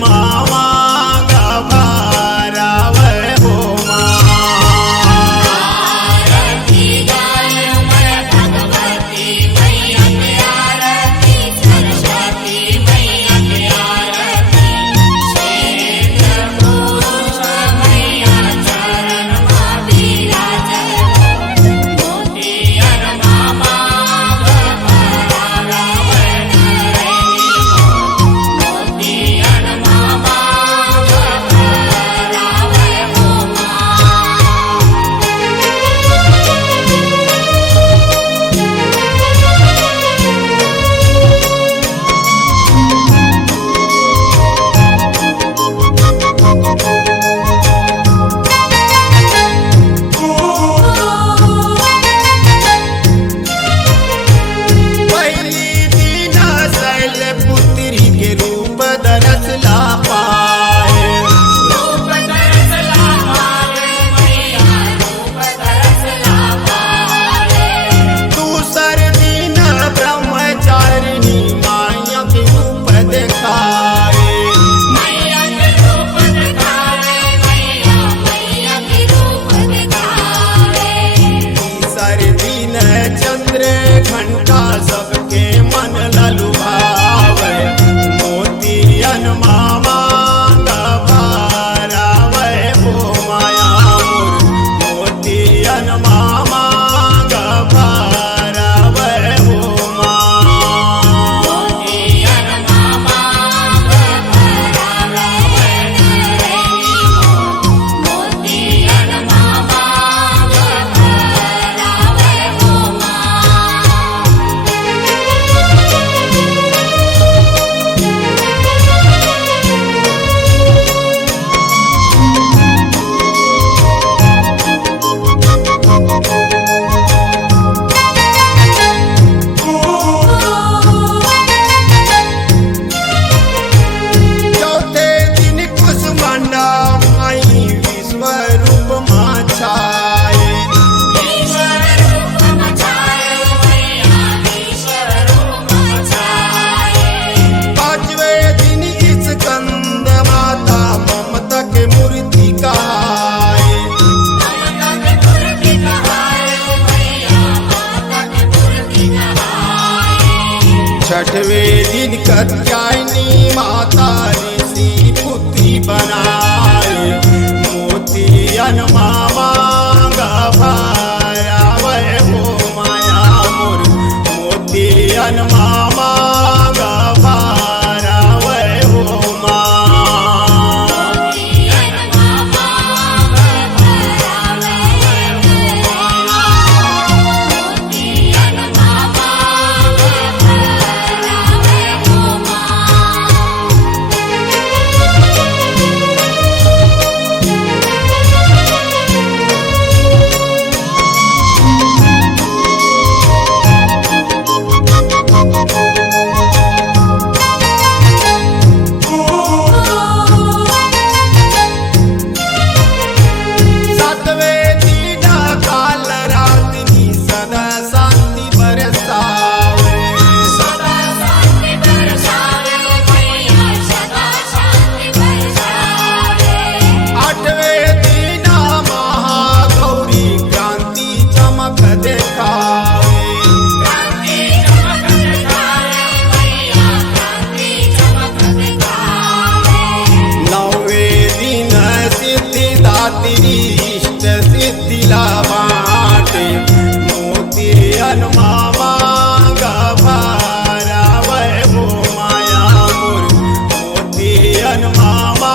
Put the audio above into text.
मामा गभारावे हो आरती गाय मैं भगवती मैया की आरती, सरस्वती मैया की आरती, क्षेत्र पुरुष मैया चरण मां विराजै हो, मोतियन मामा गभारावे नरैनी हो, मोतियन मामा गभारावे हो पहली दीना शैल पुत्री के रूप दरस ला पाए। रूप दरस ला पावे मैया, रूप दरस ला पावे, दूसर दिन ब्रह्मचारिणी माया के रूप दिखाए। मैया के रूप दिखावे मैया, मैया के रूप दिखावे, तीसर दिन चंद्र घंटा सबके मन ललुभावे, मोतियन मामा गभारावे हो माया मोर, मोतियन मामा गभारावे हो माँ। मोतियन मामा गभारावे नरैनी हो, मोतियन मामा गभारावे हो चौथे दिन कुसुमंडा माई विश्वरूप माँ छाए। विश्वरूप मचाए मैया, विश्वरूप मचाए, पांचवे दिन स्कंद माता ममता के मूर्ति कहाए। ममता के मूर्ति कहाए मैया, ममता के मूर्ति कहाए, छठवें दिन कात्यायनी माता ऋषि पुत्री बनाए, मोतियन मामा गभारावे हो माया मोर, मोतियन मामा गभारावे हो माँ। मोतियन मामा गभारावे हो मोतियन मामा गभारावे हो सातवें दिन काल रात्रि सदा शांति बरसावे। सदा शांति बरसावे मैया, सदा शांति बरसावे, आठवें दिन महागौरी क्रांति चमक दिखावे। क्रांति चमक दिखावे मैया, क्रांति चमक दिखावे, नौवें दिन सिद्धिदात्री इष्ट सिद्धि ला बाटे, मोतियन मामा गभारावे हो माया मोर, मोतियन मामा